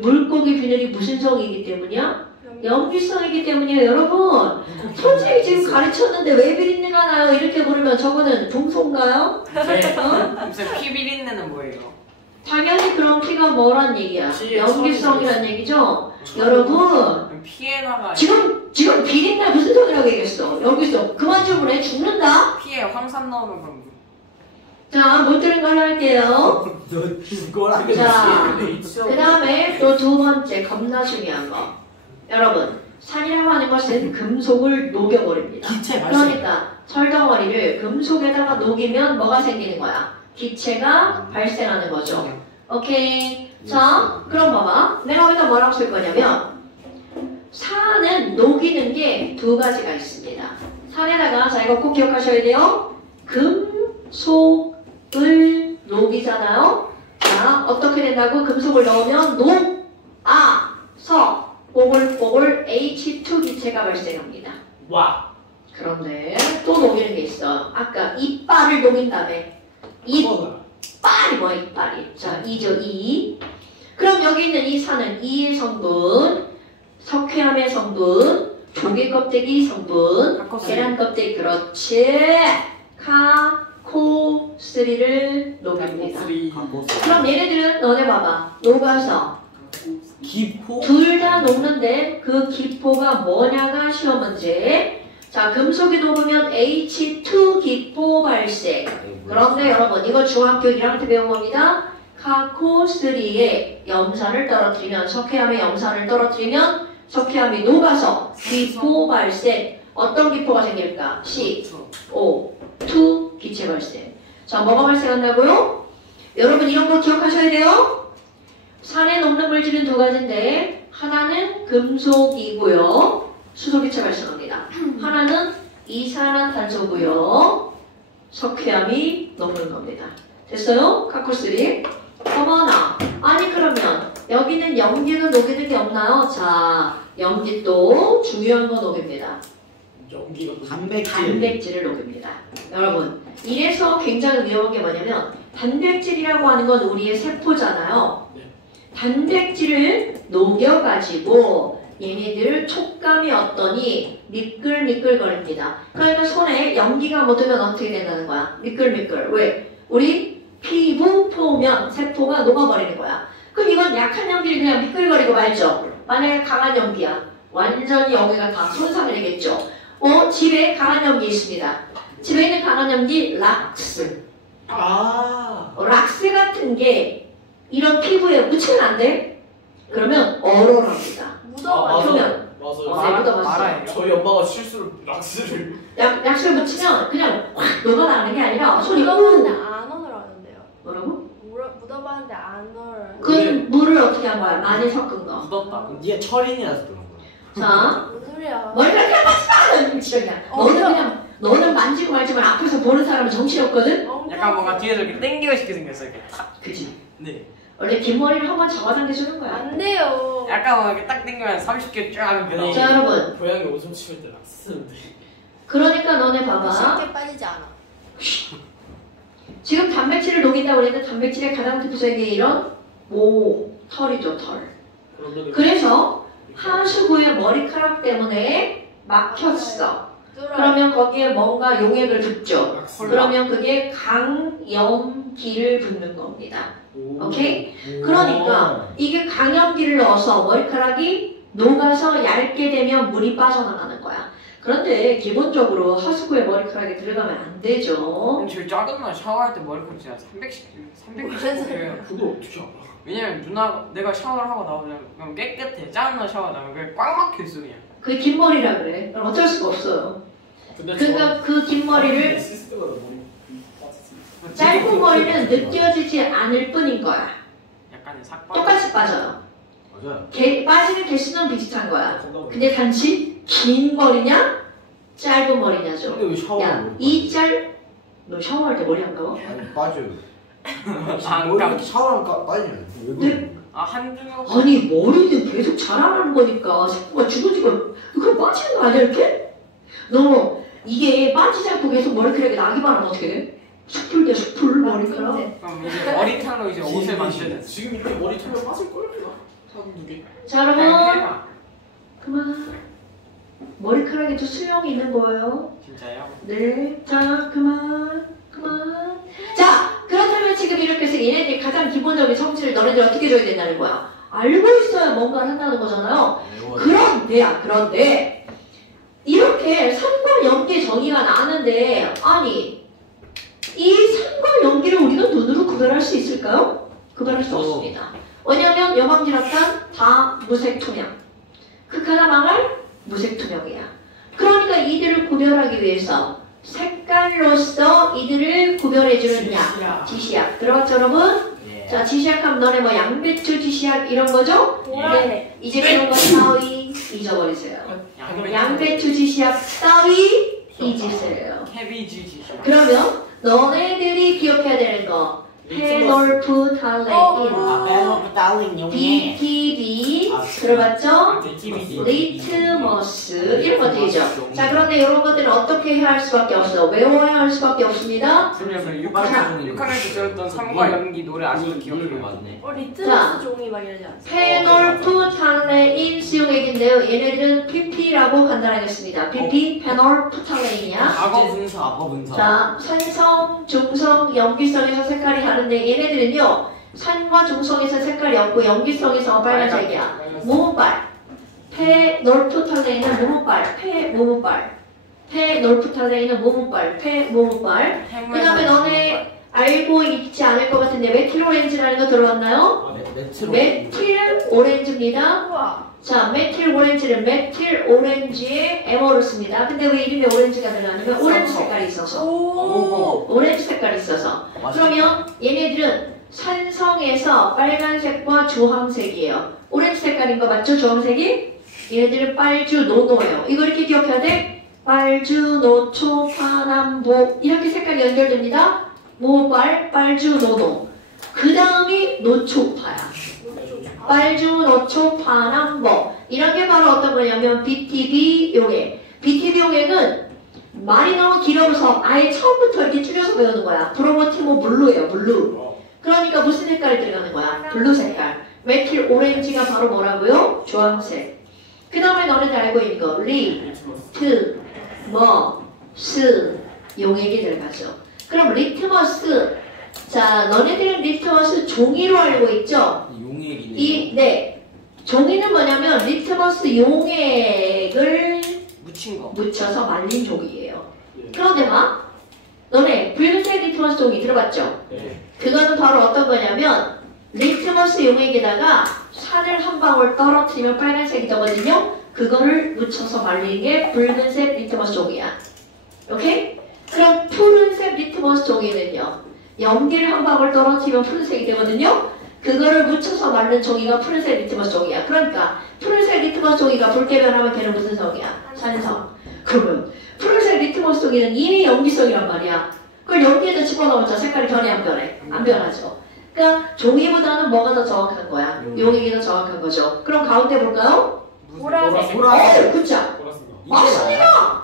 물고기 비늘이 무슨 성이기 때문이야? 염기성이기 때문이에요, 여러분. 선생님이 지금 가르쳤는데 왜 비린내가 나요? 이렇게 물으면 저거는 동소인가요? 네. 어? 무슨 피 비린내는 뭐예요? 당연히 그런 피가 뭐란 얘기야? 피의 염기성이란 얘기죠? 여러분, 그럼 피에다가 지금 비린내 무슨 소리라고 얘기했어? 염기성. 그만 좀 해. 죽는다? 피에 황산 넣으면 그럼 자, 못 들은 걸로 할게요. 너 죽어라. 자, H. 그 다음에 또 두 번째 겁나 중요한 거. 여러분, 산이라고 하는 것은 금속을 녹여버립니다. 기체 발생. 그러니까 철덩어리를 금속에다가 녹이면 뭐가 생기는 거야? 기체가 발생하는 거죠. 오케이. 자, 그럼 봐봐. 내가 여기다 뭐라고 쓸 거냐면 산은 녹이는 게 두 가지가 있습니다. 산에다가 자 이거 꼭 기억하셔야 돼요. 금속을 녹이잖아요. 자, 어떻게 된다고? 금속을 넣으면 녹아서 뽀글뽀글 H2 기체가 발생합니다. 와. 그런데 또 녹이는 게 있어. 아까 이빨을 녹인다며. 이빨이 뭐야, 이빨이? 자, 이죠, 이. 그럼 여기 있는 이 산은 이의 성분, 석회암의 성분, 조개 껍데기 성분, 계란 껍데기, 그렇지. 카코3를 녹입니다. 그럼 얘네들은 너네 봐봐. 녹아서 기포? 둘 다 녹는데 그 기포가 뭐냐가 시험 문제. 자, 금속이 녹으면 H2 기포 발생. 그런데 여러분 이거 중학교 1학년 때 배운 겁니다. 카코3에 염산을 떨어뜨리면 석회암에 염산을 떨어뜨리면 석회암이 녹아서 기포 발생. 어떤 기포가 생길까? CO2 기체 발생. 자, 뭐가 발생한다고요? 여러분 이런 거 기억하셔야 돼요. 산에 녹는 물질은 두 가지인데 하나는 금속이고요. 수소기체 발생합니다. 하나는 이산화탄소고요. 석회암이 녹는 겁니다. 됐어요? 카코3. 어머나. 아니 그러면 여기는 염기는 녹이는 게 없나요? 자, 염기도 중요한 건 녹입니다. 연기가 단백질을 녹입니다. 여러분, 이래서 굉장히 위험한 게 뭐냐면 단백질이라고 하는 건 우리의 세포잖아요. 네. 단백질을 녹여가지고 얘네들 촉감이 어떠니 미끌미끌거립니다. 그러니까 손에 염기가 묻으면 어떻게 된다는 거야? 미끌미끌. 왜? 우리 피부 표면 세포가 녹아버리는 거야. 그럼 이건 약한 염기를 그냥 미끌거리고 말죠. 만약에 강한 염기야. 완전히 여기가 다 손상이 되겠죠. 집에 강한 염기 있습니다. 집에 있는 강한 염기 락스. 락스 같은 게 이런 피부에 묻히면 안 돼? 그러면 얼얼합니다. 묻어가지고. 표면. 맞아요. 묻어갔어. 말아요. 저희 엄마가 실수로 락스를 락스를 묻히면 그냥 확 녹아나는 게 아니라 손이 묻어봤는데 안 얼어라는데요. 뭐라고? 묻어봤는데 안 얼어. 그 물을 어떻게 한 거야? 많이 섞은 거. 묻었다. 니가 철인이라서 그런 거야. 자, 무슨 소리야? 머리카락 그냥 빠지마! 그냥. 너는 그냥 너는 만지고 말지만 앞에서 보는 사람은 정신없거든? 약간 뭔가 뒤에서 이렇게 땡기고 싶게 생겼어 이렇게 탁. 그치? 네. 원래 긴 머리를 한번 잡아당겨주는 거야. 안 돼요. 약간 뭐 이렇게 딱 땡기면 30개 쫙 이렇게 자, 여러분. 고양이 오줌 치울 때 락스인데. 그러니까 너네 봐봐. 쉽게 빠지지 않아. 지금 단백질을 녹인다고 그랬는데 단백질의 가장 대표적인 게 이런 털이죠, 털. 그래서 하수구의 머리카락 때문에 막혔어. 그러면 거기에 뭔가 용액을 붓죠. 그러면 그게 강염기를 붓는 겁니다. 오케이? 그러니까 이게 강염기를 넣어서 머리카락이 녹아서 얇게 되면 물이 빠져나가는 거야. 그런데 기본적으로 하수구에 머리카락이 들어가면 안 되죠. 제일 작은 날 샤워할 때 머리카락 진짜 300씩 그거 어떻게 알아? 왜냐면 내가 샤워를 하고 나오면 깨끗해. 작은 날 샤워 나면 그게 꽉 막혀있어 그냥. 그게 긴 머리라 그래. 그럼 어쩔 수가 없어요. 그러니까 그 긴 머리를 시스템마다 머리 짧은 머리는 느껴지지 않을 뿐인 거야. 약간 삭발. 똑같이 빠져요. 맞아요. 빠지는 개수는 비슷한 거야. 근데 단지 긴 머리냐 짧은 머리냐죠. 근데 왜 샤워를 너 샤워할 때 머리 안 감아? 아니 빠져요. 안 머리 감. 이렇게 샤워하면 빠지냐? 왜 그래? 한두 아니 머리는 계속 자라나는 거니까 세포가 죽어지고 그거 빠지는 거 아니야 이렇게? 너 이게 빠지지 않고 계속 머리카락이 나기만 하면 어떻게 돼? 숯불 돼 숯불 머리카락. 그럼 이제 머리카락로 이제 옷을 만들어야 돼. 지금 이렇게 머리 털면 빠질걸? 한두 개. 자 여러분 그만. 머리카락에도 수용이 있는 거예요. 진짜요? 네. 자 그만. 자 그렇다면 지금 이렇게 해서 얘네들이 가장 기본적인 성질을 너네들 어떻게 줘야 된다는 거야? 알고 있어야 뭔가를 한다는 거잖아요. 그런데 이렇게 산과 염기 정의가 나는데 아니 이 산과 염기를 우리가 눈으로 구별할 수 있을까요? 구별할 수 없습니다. 왜냐하면 여방질악탄 다 무색투명, 극하나망할 무색투명이야. 그러니까 이들을 구별하기 위해서 색깔로서 이들을 구별해주는 약, 지시약. 들어갔죠 여러분? 예. 자 지시약하면 너네 뭐 양배추 지시약 이런 거죠? 네. 이제 그런 거 따위 잊어버리세요. 양배추 지시약 따위 잊으세요. 캐비지 지시. 그러면 너네들이 기억해야 되는 거 페놀프탈레인 아, 빼놓고 딸린 용이. BTB 들어봤죠? 리트머스 이런 것들이죠. 자 그런데 이런 것들은 어떻게 해야 할 수밖에 없어? 외워야 할 수밖에 없습니다. 그러면 자, 6학년에서 들었던 산과 연기 노래 아직도 기억해요. 맞네. 리트머스 종이 막 이러지 않았어? 페놀프탈레인 수용액인데요. 얘네들은 PP라고 간단하겠습니다. PP 페놀프탈레인이야. 악어 분석. 아빠 분석. 자, 산성, 중성, 염기성에서 색깔이 다른데 얘네들은요 산과 중성에서 색깔이 없고 염기성에서 빨간색이야. 무문빨 페놀프탈레인은 무문빨 무문빨 페놀프탈레인은 무문빨 무문빨. 그 다음에 너네 알고 있지 않을 것 같은데 메틸 오렌지라는 거 들어봤나요? 메틸 오렌지입니다. 우와. 자, 메틸 오렌지는 메틸 오렌지에 M어를 씁니다. 근데 왜 이름에 오렌지가 들어가냐면 오렌지 색깔이 있어서. 오. 오렌지 색깔이 있어서. 그러면 얘네들은 산성에서 빨간색과 주황색이에요. 오렌지 색깔인 거 맞죠? 주황색이? 얘네들은 빨주노노예요. 이거 이렇게 기억해야 돼? 빨주노초 파남보 이렇게 색깔이 연결됩니다. 모빨, 빨주노노. 그 다음이 노초파야. 빨주, 노초, 파남보. 이런 게 바로 어떤 거냐면 BTB 용액. BTB 용액은 말이 너무 길어서 아예 처음부터 이렇게 줄여서 배우는 거야. 브로모티모 블루예요, 블루. 그러니까 무슨 색깔이 들어가는 거야? 블루 색깔. 메틸 오렌지가 바로 뭐라고요? 주황색. 그 다음에 너네들 알고 있는 거. 리트, 머스 용액이 들어가죠. 그럼 리트머스. 자, 너네들은 리트머스 종이로 알고 있죠? 용액이네. 네. 종이는 뭐냐면 리트머스 용액을 묻힌 거. 묻혀서 말린 종이에요. 그런데 막 너네 붉은색 리트머스 종이 들어봤죠? 네. 그거는 바로 어떤 거냐면 리트머스 용액에다가 산을 한 방울 떨어뜨리면 빨간색이 되거든요. 그거를 묻혀서 말린 게 붉은색 리트머스 종이야. 오케이? 그럼 푸른색 리트머스 종이는요. 연기를 한 방울 떨어뜨리면 푸른색이 되거든요. 그거를 묻혀서 말린 종이가 푸른색 리트머스 종이야. 그러니까 푸른색 리트머스 종이가 붉게 변하면 걔는 무슨 성이야? 산성. 그러면 푸른색 리트머스 종이는 이미 연기성이란 말이야. 그걸 연기에다 집어넣었자 색깔이 변해 안 변해? 안 변하죠. 그러니까 종이보다는 뭐가 더 정확한 거야? 용액이 더 정확한 거죠. 그럼 가운데 볼까요? 보라색. 보라색. 그쵸? 보라색이요. 맞습니다.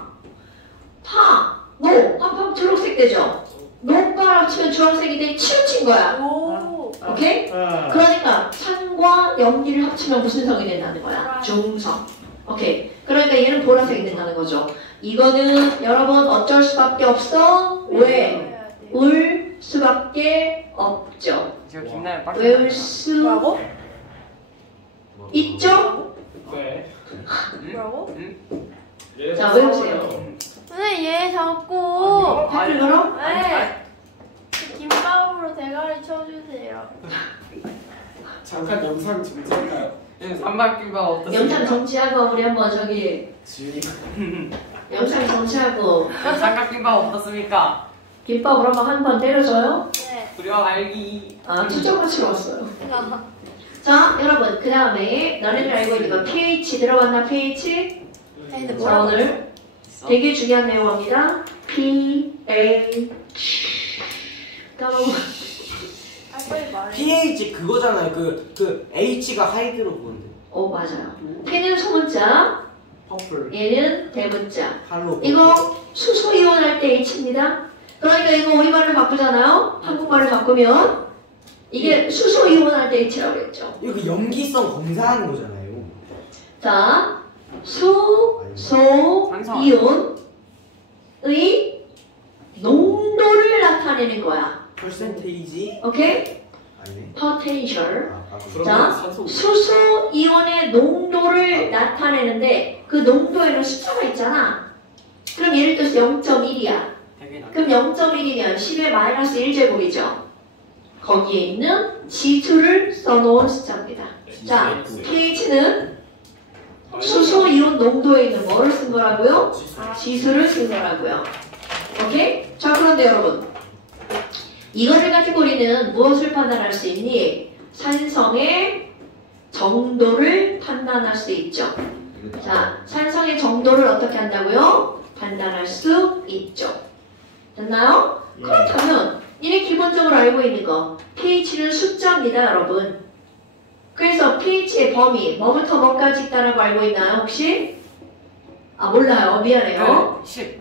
파, 노, 한판 초록색 되죠? 노가랑 합치면 주황색인데 치우친 거야. 오. 오케이? 그러니까 산과 연기를 합치면 무슨 성이 된다는 거야? 중성. 오케이. 그러니까 얘는 보라색이 된다는 거죠. 이거는 여러분 어쩔 수밖에 없어. 왜? 울 수밖에 없죠. 제가 김나연 빨리. 외울 수 뭐라고? 있죠? 네. 뭐라고? 예, 자, 외우세요. 선생님 얘 자꾸 팔을 걸어? 네. 김밥으로 대가리 쳐주세요. 잠깐 영상 중지할까요? 삼박김밥 어떻습니까? 영상 정지하고 우리 한번 저기 지훈이. 영상 정지하고 삼각김밥 어떻습니까? 김밥으로 한번 때려줘요? 네. 그려 알기. 아, 추적 맞추러 왔어요. 자, 여러분, 그 다음에 너네들 알고 있는 거 pH 들어봤나? pH? 네. 자, 오늘 되게 중요한 내용입니다. pH. 까먹어. 아 빨리 말해. pH 그거잖아요. 그 H가 하이드로그인데. 오, 맞아요. P는 소문자, 퍼플. 얘는 대문자. 팔로. 이거 수소 이온할 때 H입니다. 그러니까 이거 우리말을 바꾸잖아요. 한국말을 바꾸면 이게 수소 이온할 때 H라고 했죠. 이거 그 염기성 검사하는 거잖아요. 자, 수소 산성. 이온의 농도를 나타내는 거야. 퍼센테이지? 오케이? 아니네. potential. 아, 자, 그러면 산소. 수소 이온의 농도를 나타내는데 그 농도에는 숫자가 있잖아. 그럼 예를 들어서 0.1이야. 되게 나. 그럼 0.1이면 10의 마이너스 1제곱이죠. 거기에 있는 지수를 써놓은 숫자입니다. 자, pH는 수소 이온 농도에 있는 뭐를 쓴 거라고요? 지수를 쓴 거라고요. 오케이? 자, 그런데 여러분, 이거를 가지고 우리는 무엇을 판단할 수 있니? 산성의 정도를 판단할 수 있죠. 자, 산성의 정도를 어떻게 한다고요? 판단할 수 있죠. 됐나요? 그렇다면 이게 기본적으로 알고 있는 거 pH는 숫자입니다, 여러분. 그래서 pH의 범위 뭐부터 뭐까지 있다라고 알고 있나요, 혹시? 아, 몰라요. 미안해요. 10.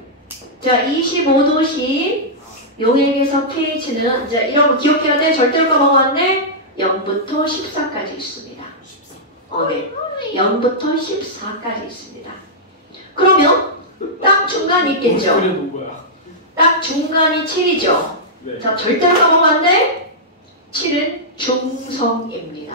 자, 25도씨 용액에서 pH는 이제 이런 거 기억해야 돼. 절대로 까먹었네. 0부터 14까지 있습니다. 네. 0부터 14까지 있습니다. 그러면 딱 중간이 있겠죠. 그려놓은 거야. 딱 중간이 7이죠. 네. 자, 절대로 까먹으면 안 돼. 7은 중성입니다.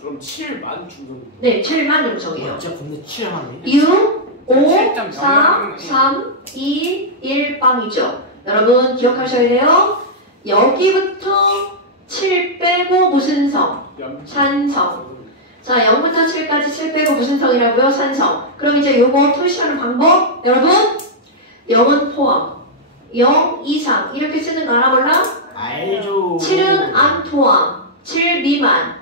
그럼 7만 중간. 네, 7만 중성이에요. 진짜 겁내 취하네. 6, 5, 7.0. 4, 3, 2, 1 빵이죠. 여러분 기억하셔야 돼요. 여기부터 7 빼고 무슨 성? 산성. 자, 0부터 7까지 7 빼고 무슨 성이라고요? 산성. 그럼 이제 요거 표시하는 방법 여러분 0은 포함 0 이상 이렇게 쓰는 거 알아 몰라? 알죠. 7은 안 포함 7 미만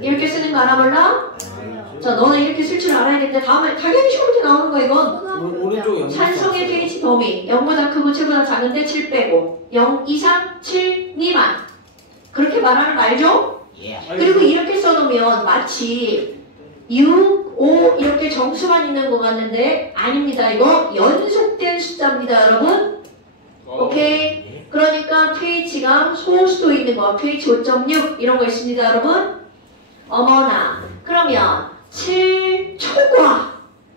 이렇게 쓰는 거 알아 몰라? 알죠. 자, 너는 이렇게 쓸 줄 알아야겠는데 다음에 당연히 시험 문제 나오는 거 이건. 오른쪽 염기. 산성의 pH 범위 0보다 크고 7보다 작은데 7 빼고 0 이상 7 미만. 그렇게 말하는 거 알죠? 예. 그리고 이렇게 써놓으면 마치 6, 5 이렇게 정수만 있는 것 같는데 아닙니다. 이거 연속된 숫자입니다, 여러분. 오케이? 그러니까 pH가 소수도 있는 거, pH 5.6 이런 거 있습니다, 여러분. 어머나. 그러면 7 초과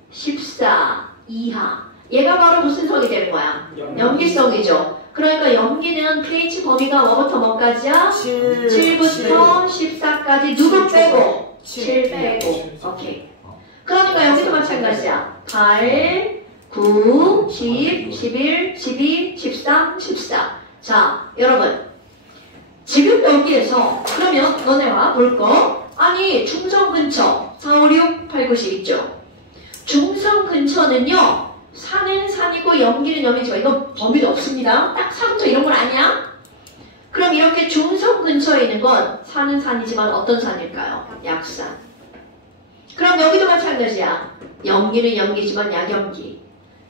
14 이하. 얘가 바로 무슨 성이 되는 거야? 염기성이죠. 그러니까 염기는 pH 범위가 뭐부터 뭐까지야? 7부터 14까지 누구 빼고? 7 빼고. 오케이. 그러니까 여기도 마찬가지야. 8, 9, 10, 11, 12, 13, 14. 자, 여러분. 지금 여기에서 그러면 너네와 볼 거. 아니, 중성 근처 4, 5, 6, 8, 9, 10 있죠? 중성 근처는요. 산은 산이고 염기는 염이죠. 이거 범위도 없습니다. 딱 4부터 이런 건 아니야? 그럼 이렇게 중성 근처에 있는 건 산은 산이지만 어떤 산일까요? 약산. 그럼 여기도 마찬가지야. 염기는 염기지만 약염기.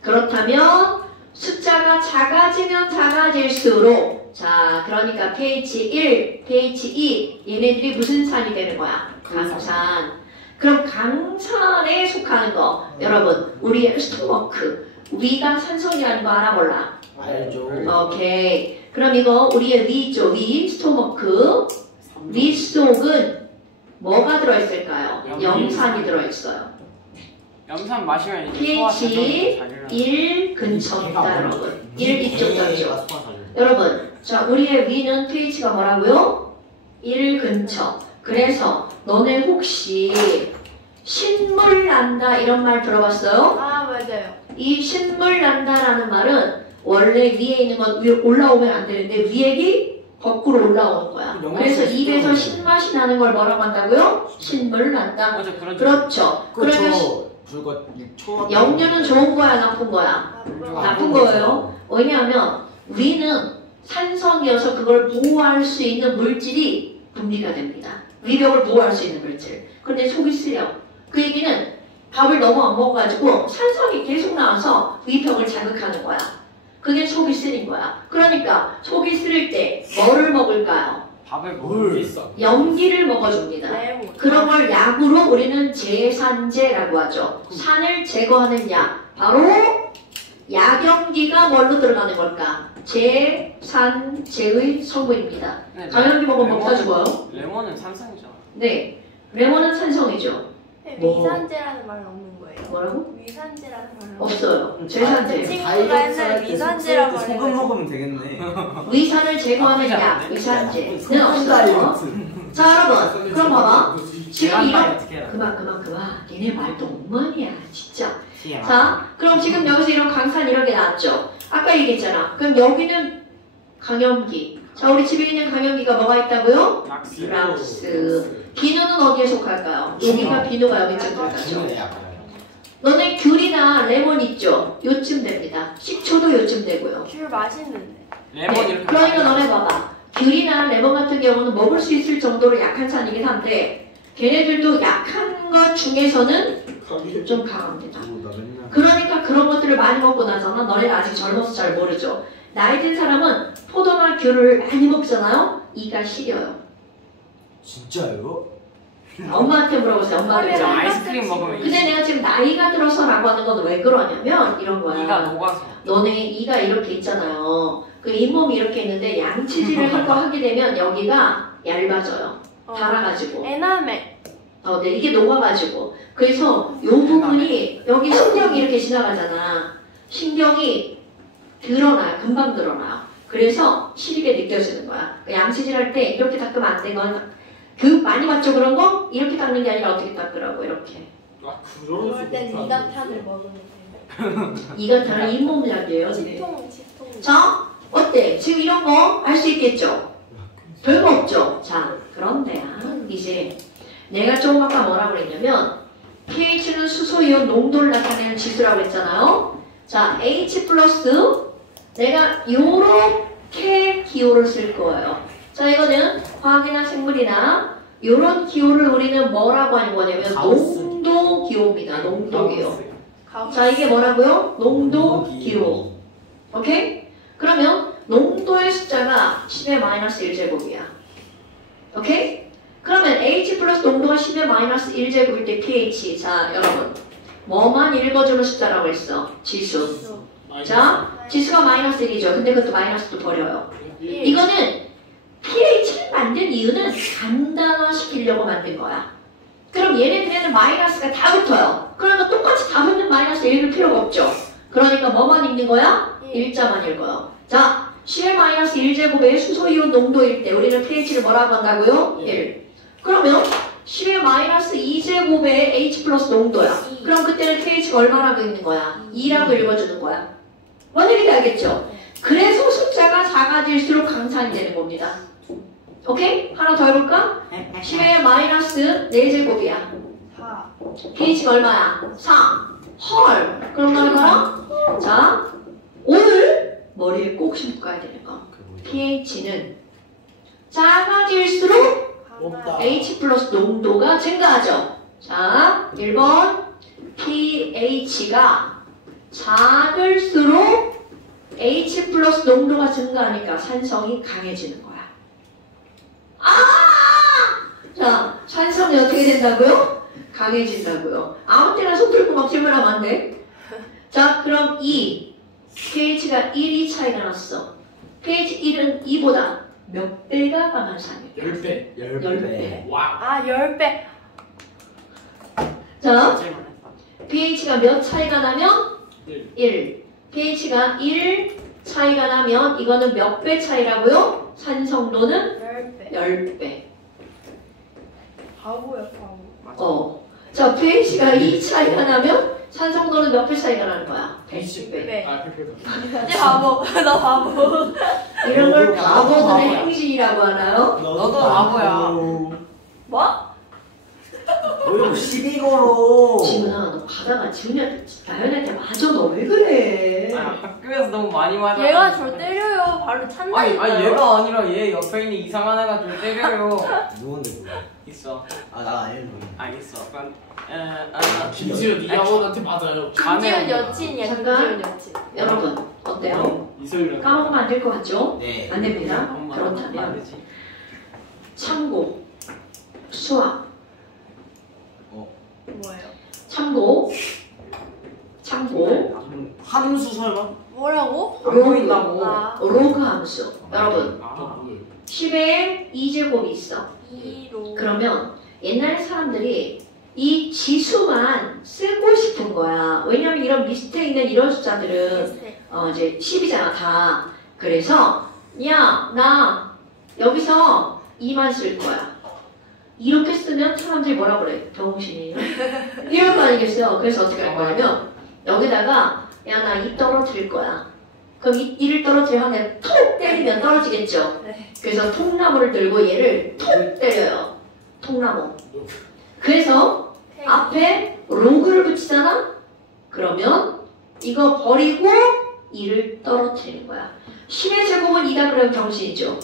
그렇다면 숫자가 작아지면 작아질수록 자, 그러니까 pH 1, pH 2 얘네들이 무슨 산이 되는 거야? 강산. 그럼 강산에 속하는 거 여러분 우리의 스토머크 위가 산성이라는 거 알아 몰라? 알죠. 오케이. 그럼 이거 우리의 위 있죠? 위 스토머크 위 속은 뭐가 들어있을까요? 염산이 들어있어요. 염산 마시면 이제 소화 pH 자동으로 1 근처입니다 여러분. 1 이쪽 잖죠. 죠 여러분 자 우리의 위는 pH가 뭐라고요? 1 근처. 그래서 너네 혹시 신물 난다 이런 말 들어봤어요? 아 맞아요. 이 신물 난다라는 말은 원래 위에 있는 건 위에 올라오면 안 되는데 위액이 거꾸로 올라오는 거야. 그래서 입에서 신맛이 나는 걸 뭐라고 한다고요? 신물 난다. 맞아 그런 그렇죠. 그러면 불과 6초. 염료는 좋은 거야 나쁜 거야? 나쁜 거예요. 왜냐하면 위는 산성이어서 그걸 보호할 수 있는 물질이 분비가 됩니다. 위벽을 보호할 수 있는 물질. 그런데 속이 쓰려. 그 얘기는 밥을 너무 안 먹어가지고 산성이 계속 나와서 위벽을 자극하는 거야. 그게 속이 쓰린 거야. 그러니까 속이 쓰릴 때 뭐를 먹을까요? 밥을 물. 먹을 있어. 염기를 먹어줍니다. 레몬. 그런 걸 약으로 우리는 제산제라고 하죠. 산을 제거하는 약. 바로 약염기가 뭘로 들어가는 걸까? 제산제의 성분입니다. 강염기 먹으면 못 사주고요. 레몬은 산성이잖아. 네. 레몬은 산성이죠. 뭐. 위산제라는 말은 없는 거예요. 뭐라고? 위산제라는 말은 없어요. 제 제산제. 친구가 옛날에 위산제라고 소금 해가지고 먹으면 되겠네. 위산을 제거하는 약, 위산제는 없어요. 자, 여러분. 그럼 봐봐. 지금 이런 어떻게 해라. 그만. 니네 말도 엉망이야, 진짜. 자, 그럼 지금 여기서 이런 강산 이런 게 나왔죠. 아까 얘기했잖아. 그럼 여기는 강염기. 자, 우리 집에 있는 강염기가 뭐가 있다고요? 약스. 락스. 비누는 어디에 속할까요? 여기가 비누가 여기쯤 들어가죠. 지금 약간. 너네 귤이나 레몬 있죠? 요쯤 됩니다. 식초도 요쯤 되고요. 귤 맛있는데. 레몬 네, 이렇게. 그러니까 너네 봐봐. 귤이나 레몬 같은 경우는 먹을 수 있을 정도로 약한 산이긴 한데 걔네들도 약한 것 중에서는 좀 강합니다. 나 맨날. 그러니까 그런 것들을 많이 먹고 나서는 너네가 아직 젊어서 잘 모르죠. 나이 든 사람은 포도나 귤을 많이 먹잖아요. 이가 시려요. 진짜요? 엄마한테 물어보세요. 엄마한테. 진짜 아이스크림 먹으면 근데 내가 지금 나이가 들어서라고 하는 건 왜 그러냐면 이런 거야. 이가 녹아서. 너네 이가 이렇게 있잖아요. 그 잇몸이 이렇게 있는데 양치질을 하게 되면 여기가 얇아져요. 달아가지고. 에나멜. 네, 이게 녹아가지고. 그래서 이 부분이 여기 신경이 이렇게 지나가잖아. 신경이 드러나요. 금방 드러나요. 그래서 시리게 느껴지는 거야. 양치질 할 때 이렇게 닦으면 안 되건 그 많이 봤죠 그런 거? 이렇게 닦는 게 아니라 어떻게 닦더라고 이렇게. 아 그런 그럴 땐 이가탄을 먹으면 돼요. 이건 다른 잇몸약이에요. 네. 치통. 자, 어때? 지금 이런 거 알 수 있겠죠? 별거 없죠? 자, 그런데야 이제 내가 조금 아까 뭐라고 그랬냐면 pH는 수소이온 농도를 나타내는 지수라고 했잖아요. 자, H 플러스 내가 요렇게 기호를 쓸 거예요. 자, 이거는 화학이나 생물이나 요런 기호를 우리는 뭐라고 하는 거냐면 농도 기호입니다. 농도 기호. 자, 이게 뭐라고요? 농도 기호. 오케이? 그러면 농도의 숫자가 10의 마이너스 1제곱이야. 오케이? 그러면 H 플러스 농도가 10의 마이너스 1제곱일 때 pH. 자, 여러분. 뭐만 읽어주는 숫자라고 했어? 지수. 자, 지수가 마이너스 1이죠. 근데 그것도 마이너스도 버려요. 이거는 pH를 만든 이유는 간단화시키려고 만든 거야. 그럼 얘네들에는 마이너스가 다 붙어요. 그러면 똑같이 다 붙는 마이너스 읽을 필요가 없죠. 그러니까 뭐만 읽는 거야? 일자만 읽어요. 자, 10의 마이너스 1제곱의 수소이온 농도일 때 우리는 pH를 뭐라고 한다고요? 1. 그러면 10의 마이너스 2제곱의 H 플러스 농도야. 그럼 그때는 pH가 얼마라고 읽는 거야? 2라고 읽어주는 거야. 뭔 얘기인지 알겠죠? 그래서 숫자가 작아질수록 강산이 되는 겁니다. 오케이? 하나 더 해볼까? 10의 마이너스 4제곱이야. 4. pH가 얼마야? 4. 헐. 그럼 뭐 해봐라? 자, 오늘 머리에 꼭 심고 가야 되는 거. pH는 작아질수록 없다. H 플러스 농도가 증가하죠. 자, 1번 pH가 작을수록 H 플러스 농도가 증가하니까 산성이 강해지는 거야. 자, 산성이 어떻게 된다고요? 강해진다고요. 아무 때나 손 들고 막 질문하면 안 돼. 자, 그럼 pH가 1이 차이가 났어. pH 1은 2보다 몇 배가 강한 산이야? 10배. 10배. 와. 아 10배. 자, 제일 많았어. pH가 몇 차이가 나면? 1. 1. pH가 1 차이가 나면 이거는 몇 배 차이라고요? 산성도는 10배. 10배. 바보야 바보. 어. 자, pH가 2 차이가 나면 산성도는 몇 배 차이가 나는 거야? 110배. 배. 아, 100배다. 이제 바보. 나 바보. 이런 걸 너도 바보들의 바보야. 행진이라고 하나요? 너도 바보야. 뭐? 왜 시비 걸어? 지훈아, 너 가다가 지훈이한테 나연이한테 맞아. 너 왜 그래? 아니, 학교에서 너무 많이 맞아. 얘가 절 때려요. 발로 찬다니까요. 아니 얘가 아니라 얘 옆에 있는 이상한 애가 좀 때려요. 누군데 몰라. 있어. 아, 나 아니야. 있어. 그럼 김지현 이 학원한테 맞아요. 김지훈 여친이야. 잠깐. 김지훈 여친. 여러분, 어때요? 이소율이랑. 까먹으면 안 될 것 같죠? 네. 안 됩니다. 그렇다면 참고, 수학, 뭐예요? 참고, 함수 설마? 뭐라고? 안 보인다고. 아. 로그 함수. 여러분, 아, 10의 2제곱이 있어. 2로. 그러면 옛날 사람들이 이 지수만 쓰고 싶은 거야. 왜냐면 이런 밑에 있는 이런 숫자들은 이제 10이잖아 다. 그래서 야, 나 여기서 2만 쓸 거야. 이렇게 쓰면 사람들이 뭐라 그래? 병신이에요? 이럴 거 아니겠어요? 그래서 어떻게 할 거냐면 여기다가 야, 나 2 떨어뜨릴 거야. 그럼 2를 떨어뜨려 하면 톡 때리면 떨어지겠죠? 네. 그래서 통나무를 들고 얘를 톡 때려요. 통나무. 그래서 앞에 로그를 붙이잖아? 그러면 이거 버리고 2를 떨어뜨리는 거야. 10의 제곱은 2다 그러면 병신이죠.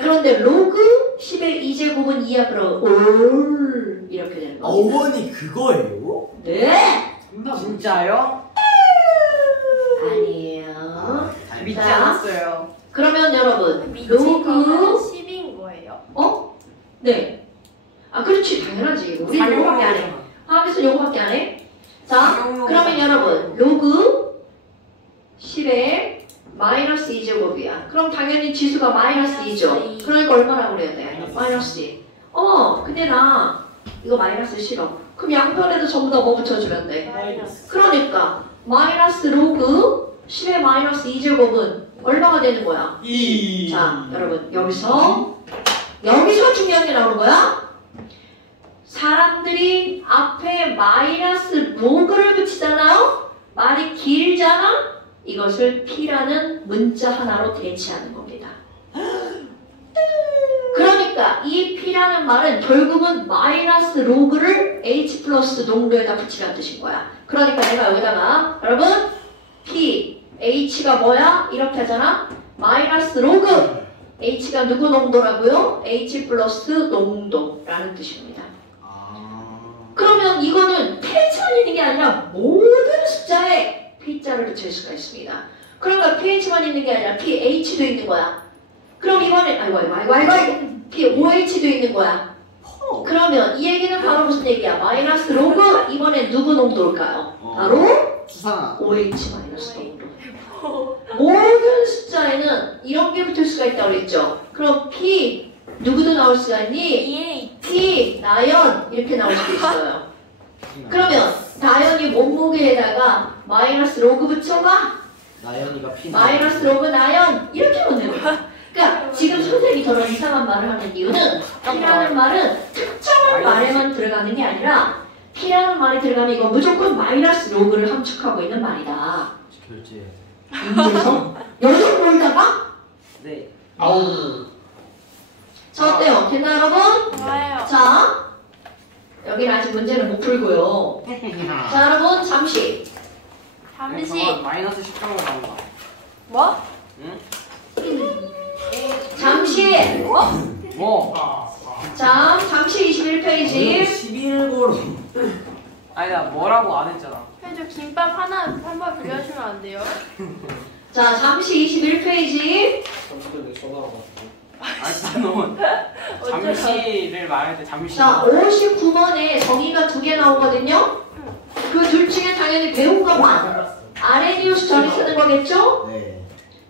그런데 로그 10의 2제곱은 2야 그러면 올 이렇게 되는 거야. 어머니 그거예요? 네! 진짜요? 아니에요. 믿지 자. 않았어요. 그러면 여러분 미치면 로그 10인 거예요. 어? 네. 아 그렇지 당연하지. 우리 요거밖에 안 해. 화학에서 요거밖에 안 해. 자 그러면 여러분 로그 10의 마이너스 2제곱이야. 그럼 당연히 지수가 마이너스 2죠. 그러니까 얼마라고 그래야 돼? 마이너스 2. 근데 나 이거 마이너스 싫어. 그럼 양변에도 전부 다 뭐 붙여주면 돼? 마이너스. 그러니까 마이너스 로그 10의 마이너스 2제곱은 얼마가 되는 거야? 2. 자 여러분 여기서 중요한 게 나오는 거야. 사람들이 앞에 마이너스 로그를 붙이잖아요. 말이 길잖아. 이것을 P라는 문자 하나로 대체하는 겁니다. 그러니까 이 P라는 말은 결국은 마이너스 로그를 H 플러스 농도에다 붙이라는 뜻인 거야. 그러니까 내가 여기다가 여러분 P, H가 뭐야? 이렇게 하잖아. 마이너스 로그 H가 누구 농도라고요? H 플러스 농도라는 뜻입니다. 그러면 이거는 pH만 있는 게 아니라 모든 숫자에 P자를 붙일 수가 있습니다. 그러니까 pH만 있는 게 아니라 pH도 있는 거야. 그럼 이번에 아이고 P, OH도 있는 거야. 그러면 이 얘기는 바로 무슨 얘기야? 마이너스 로그 이번에 누구 농도일까요? 바로 주사. OH 마이너스 농도. 모든 숫자에는 이런 게 붙을 수가 있다고 그랬죠? 그럼 P 누구도 나올 수가 있니? 예. P 나연 이렇게 나올 수도 있어요. 그러면 나연이 몸무게에다가 마이너스 로그 붙여봐. 나연이가 피. 마이너스 로그 나연 이렇게 하면 되는 거야. 그러니까 지금 선생님이 저런 이상한 말을 하는 이유는 P라는 말은 특정한 말에만 들어가는 게 아니라 P라는 말이 들어가면 이거 무조건 마이너스 로그를 함축하고 있는 말이다. 결제. 인재성? 여덟 모이다가? 네. 아우. 자 어때요? 됐나 여러분? 좋아요. 자 여기는 아직 문제는 못 풀고요. 자 여러분 잠시 잠시. 마이너스 10점으로 나온다. 뭐? 응? 잠시 뭐? 자 잠시 21페이지 11고로. 아니 나 뭐라고 안 했잖아. 저 김밥 하나 한번 빌려주면 안 돼요? 자 잠시 21페이지 잠시만요. 전화 와가지고. 아니 너무 잠시를 말할 때 잠시. 자 59번에 정의가 두 개 나오거든요. 그 둘 중에 당연히 배운 것만 아레니우스 전이 쓰는 거겠죠? 네.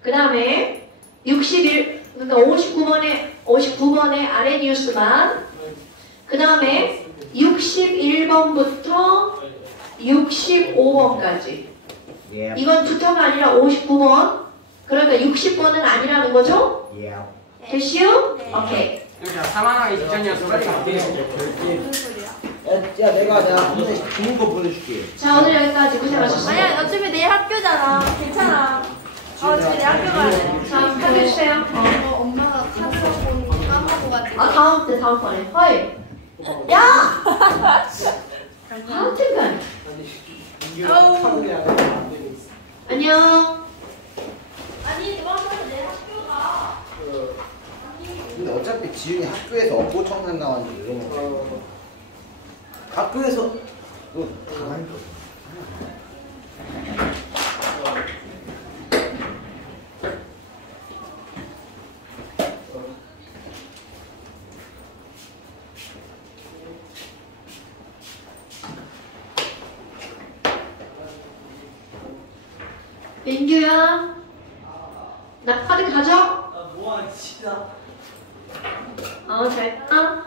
그 다음에 그러니까 59번에 아레니우스만 그 다음에 61번부터 65번까지 예. 이건 두터가 아니라 59번 그러니까 60번은 아니라는 거죠? 예. 됐슈? 네. 오케이 그냥 사망하기 직전이어서 그래. 무슨 소리야? 야 내가 좋은 거 보내줄게. 자 오늘 여기까지 고생하셨어요. 아니야, 어차피 내일 학교잖아. 괜찮아. 어차피 내일 학교 가야 돼. 자 하겠어요. 엄마가 카톡 까먹어가지고. 아 다음번에 헐. 야! 하여튼간 아우. 안녕. 아니, 도망가서 내일 학교 가. 근데 어차피 지윤이 학교에서 업고 청산 나왔는데 이런 거 학교에서 너 가만히 둬. 민규야, 나 카드 가져? 아 뭐야 진짜. 잘 가.